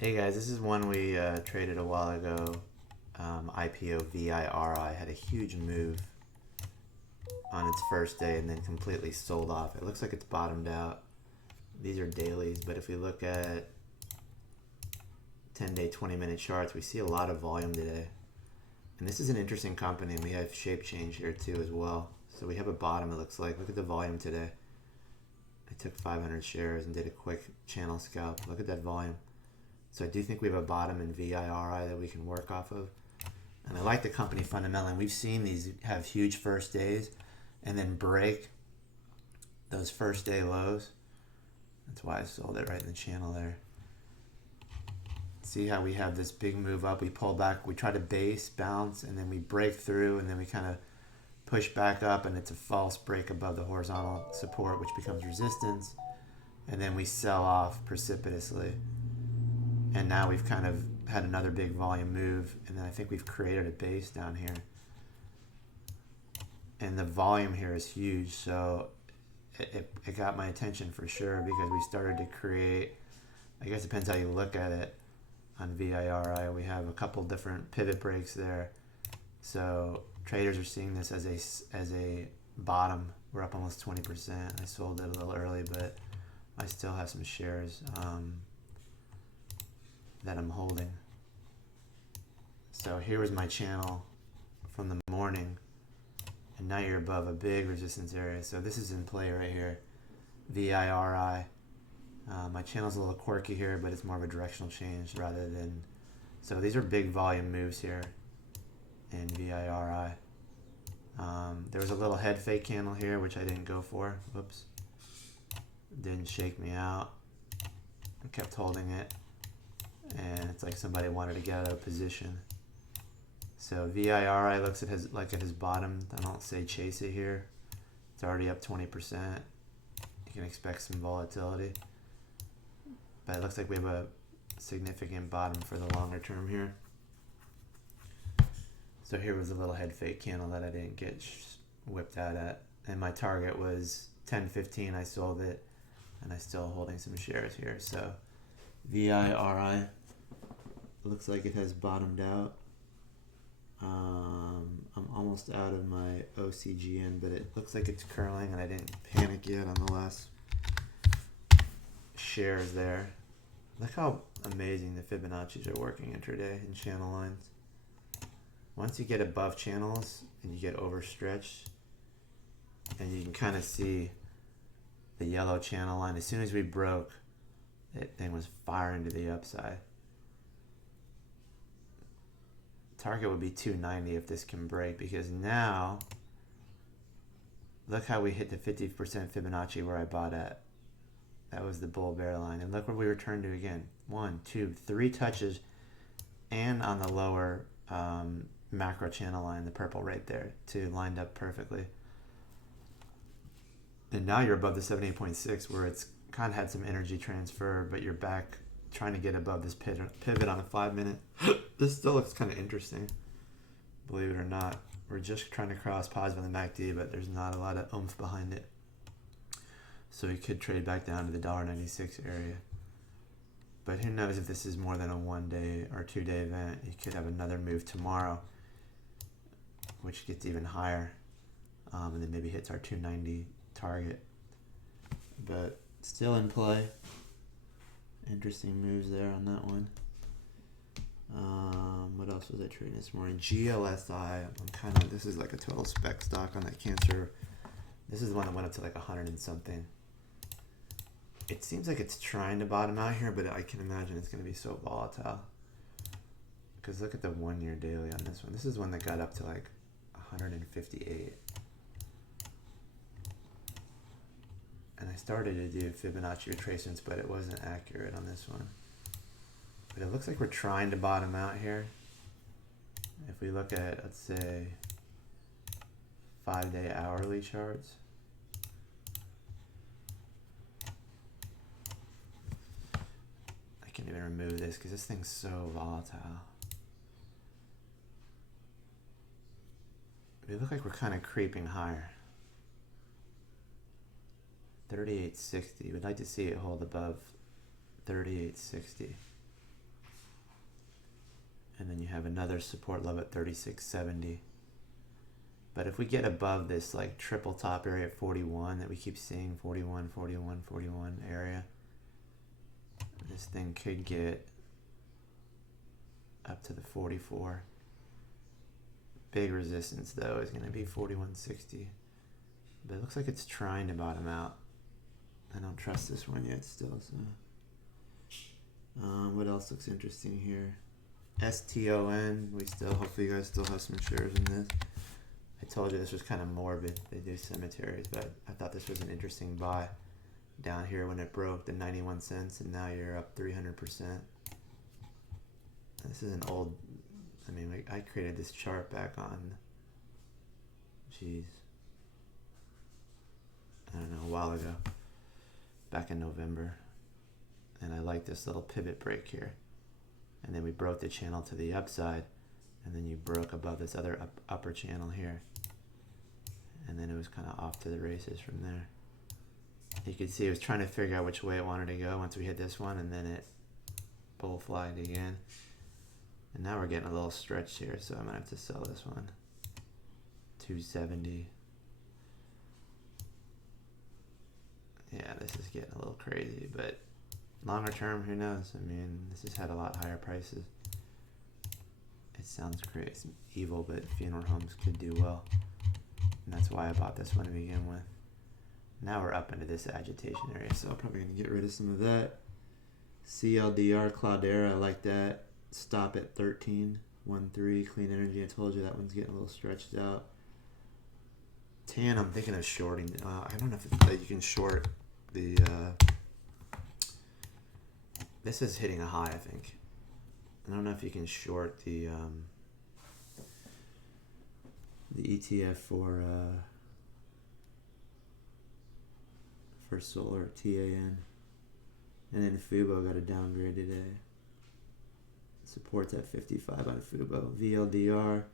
Hey guys, this is one we traded a while ago. IPO VIRI had a huge move on its first day and then completely sold off. It looks like it's bottomed out. These are dailies, but if we look at 10-day, 20-minute charts, we see a lot of volume today. And this is an interesting company, and we have shape change here too as well. So we have a bottom, it looks like. Look at the volume today. I took 500 shares and did a quick channel scalp. Look at that volume. So I do think we have a bottom in VIRI that we can work off of. And I like the company fundamentally. We've seen these have huge first days and then break those first day lows. That's why I sold it right in the channel there. See how we have this big move up. We pull back, we try to base, bounce, and then we break through, and then we kind of push back up, and it's a false break above the horizontal support, which becomes resistance. And then we sell off precipitously. And now we've kind of had another big volume move, and then I think we've created a base down here. And the volume here is huge, so it got my attention for sure because we started to create, I guess it depends how you look at it on VIRI. We have a couple different pivot breaks there. So traders are seeing this as a bottom. We're up almost 20%. I sold it a little early, but I still have some shares that I'm holding. So here was my channel from the morning, and now you're above a big resistance area. So this is in play right here, VIRI. My channel's a little quirky here, but it's more of a directional change rather than, so these are big volume moves here in VIRI. There was a little head fake candle here, which I didn't go for. Whoops. Didn't shake me out. I kept holding it. And it's like somebody wanted to get out of position. So VIRI looks at his bottom. I don't say chase it here. It's already up 20%. You can expect some volatility. But it looks like we have a significant bottom for the longer term here. So here was a little head fake candle that I didn't get whipped out at. And my target was 10.15. I sold it. And I'm still holding some shares here. So VIRI looks like it has bottomed out. I'm almost out of my OCGN, but it looks like it's curling, and I didn't panic yet on the last shares there. Look how amazing the Fibonaccis are working intraday in channel lines. Once you get above channels and you get overstretched, and you can kind of see the yellow channel line, as soon as we broke, that thing was firing to the upside. Target would be 290 if this can break, because now look how we hit the 50% Fibonacci where I bought at. That was the bull bear line, and look where we returned to again. 1, 2, 3 touches, and on the lower macro channel line, the purple right there, too, lined up perfectly. And now you're above the 78.6 where it's kind of had some energy transfer, but you're back trying to get above this pivot on a 5-minute. This still looks kind of interesting, believe it or not. We're just trying to cross positive on the MACD, but there's not a lot of oomph behind it. So we could trade back down to the $1.96 area. But who knows if this is more than a 1-day or 2-day event. You could have another move tomorrow, which gets even higher, and then maybe hits our 290 target. But still in play. Interesting moves there on that one. What else was I trading this morning? GLSI. This is like a total spec stock on that cancer. This is the one that went up to like 100 and something. It seems like it's trying to bottom out here, but I can imagine it's going to be so volatile. Because look at the 1-year daily on this one. This is one that got up to like 158. And I started to do Fibonacci retracements, but it wasn't accurate on this one. But it looks like we're trying to bottom out here. If we look at, let's say, 5-day hourly charts. I can't even remove this because this thing's so volatile. It looks like we're kind of creeping higher. 38.60. We'd like to see it hold above 38.60. And then you have another support level at 36.70. But if we get above this like triple top area at 41 that we keep seeing, 41, 41, 41 area, this thing could get up to the 44. Big resistance though is going to be 41.60. But it looks like it's trying to bottom out. I don't trust this one yet still. So what else looks interesting here? STON, hopefully you guys still have some shares in this. I told you this was kind of morbid. They do cemeteries, but I thought this was an interesting buy down here when it broke the 91 cents, and now you're up 300%. This is an old, I mean, I created this chart back on, geez, I don't know, a while ago, back in November. And I like this little pivot break here. And then we broke the channel to the upside, and then you broke above this other upper channel here. And then it was kind of off to the races from there. You can see it was trying to figure out which way it wanted to go once we hit this one, and then it bull flagged again. And now we're getting a little stretched here, so I'm gonna have to sell this one. 270. Yeah, this is getting a little crazy, but longer term, who knows? I mean, this has had a lot higher prices. It sounds crazy, evil, but funeral homes could do well. And that's why I bought this one to begin with. Now we're up into this agitation area, so I'm probably going to get rid of some of that. CLDR, Cloudera, I like that. Stop at 13.13, clean energy. I told you that one's getting a little stretched out. TAN, I'm thinking of shorting. I don't know if you can short the... this is hitting a high, I think. I don't know if you can short the ETF for solar, TAN. And then Fubo got a downgrade today. Supports at 55 on Fubo. VLDR,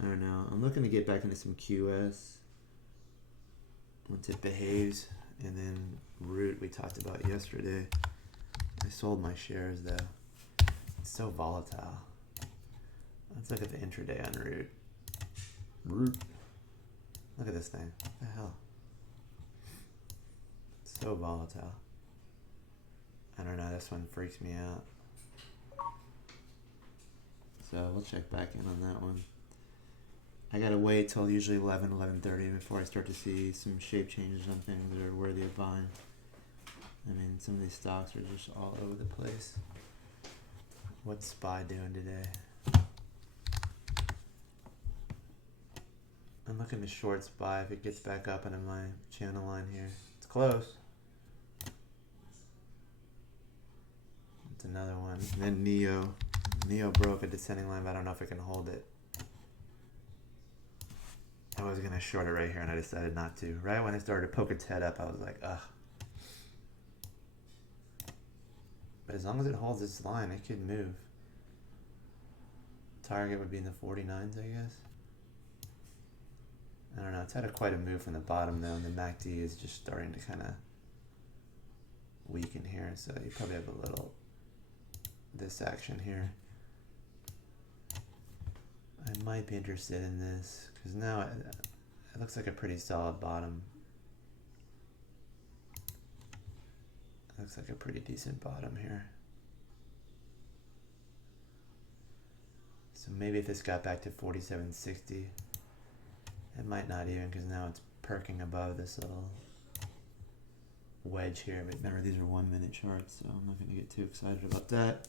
I don't know. I'm looking to get back into some QS once it behaves. And then Root we talked about yesterday. I sold my shares though. It's so volatile. Let's look at the intraday on Root. Root. Look at this thing. What the hell? It's so volatile. I don't know, this one freaks me out. So we'll check back in on that one. I gotta wait till usually 11:30 before I start to see some shape changes on things that are worthy of buying. I mean, some of these stocks are just all over the place. What's SPY doing today? I'm looking to short SPY if it gets back up into my channel line here. It's close. It's another one. And then NEO. NEO broke a descending line, but I don't know if it can hold it. I was going to short it right here, and I decided not to. Right when it started to poke its head up, I was like, ugh. But as long as it holds its line, it could move. Target would be in the 49s, I guess. I don't know. It's had quite a move from the bottom, though, and the MACD is just starting to kind of weaken here. So you probably have a little this action here. I might be interested in this because now it looks like a pretty solid bottom. Looks like a pretty decent bottom here. So maybe if this got back to 47.60, it might not even, because now it's perking above this little wedge here. But remember, these are 1 minute charts, so I'm not going to get too excited about that.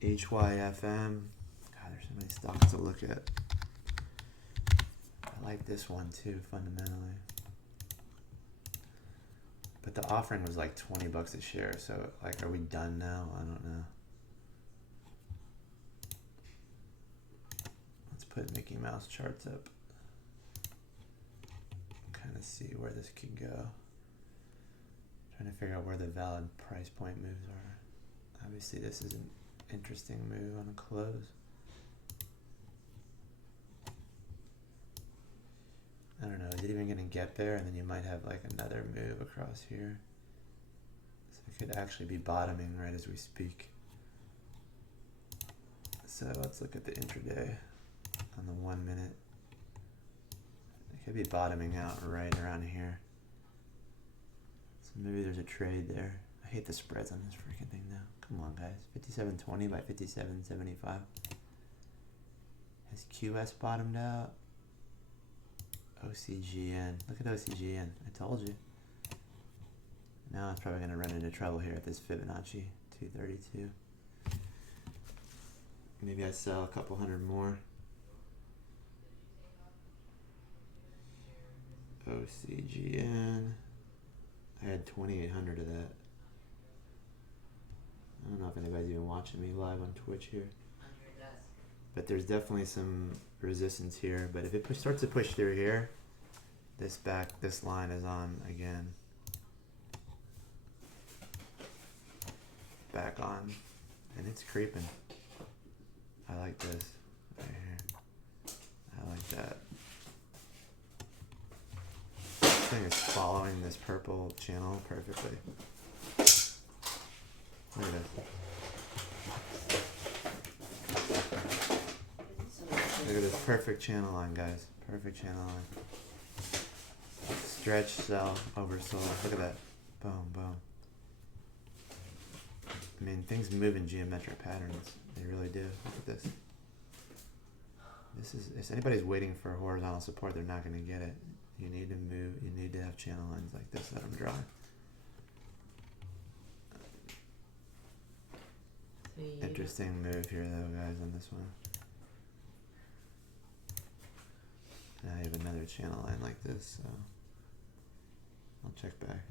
HYFM. God, there's so many stocks to look at. I like this one too, fundamentally. But the offering was like 20 bucks a share, so like, are we done now? I don't know. Let's put Mickey Mouse charts up. Kind of see where this could go. Trying to figure out where the valid price point moves are. Obviously, this is an interesting move on a close. I don't know, is it even going to get there? And then you might have like another move across here. So it could actually be bottoming right as we speak. So let's look at the intraday on the 1 minute. It could be bottoming out right around here. So maybe there's a trade there. I hate the spreads on this freaking thing now. Come on, guys. 57.20 by 57.75. Has QS bottomed out? OCGN. Look at OCGN. I told you. Now it's probably going to run into trouble here at this Fibonacci 232. Maybe I sell a couple hundred more. OCGN. I had 2,800 of that. I don't know if anybody's even watching me live on Twitch here. But there's definitely some resistance here. But if it starts to push through here, this line is on again. Back on. And it's creeping. I like this right here. I like that. This thing is following this purple channel perfectly. Look at this. Look at this perfect channel line, guys. Perfect channel line. Stretch, sell, oversold. Look at that. Boom, boom. I mean, things move in geometric patterns. They really do. Look at this. This is, if anybody's waiting for horizontal support, they're not going to get it. You need to move. You need to have channel lines like this. Let them dry. Interesting move here, though, guys, on this one. Now you have another channel line like this, so I'll check back.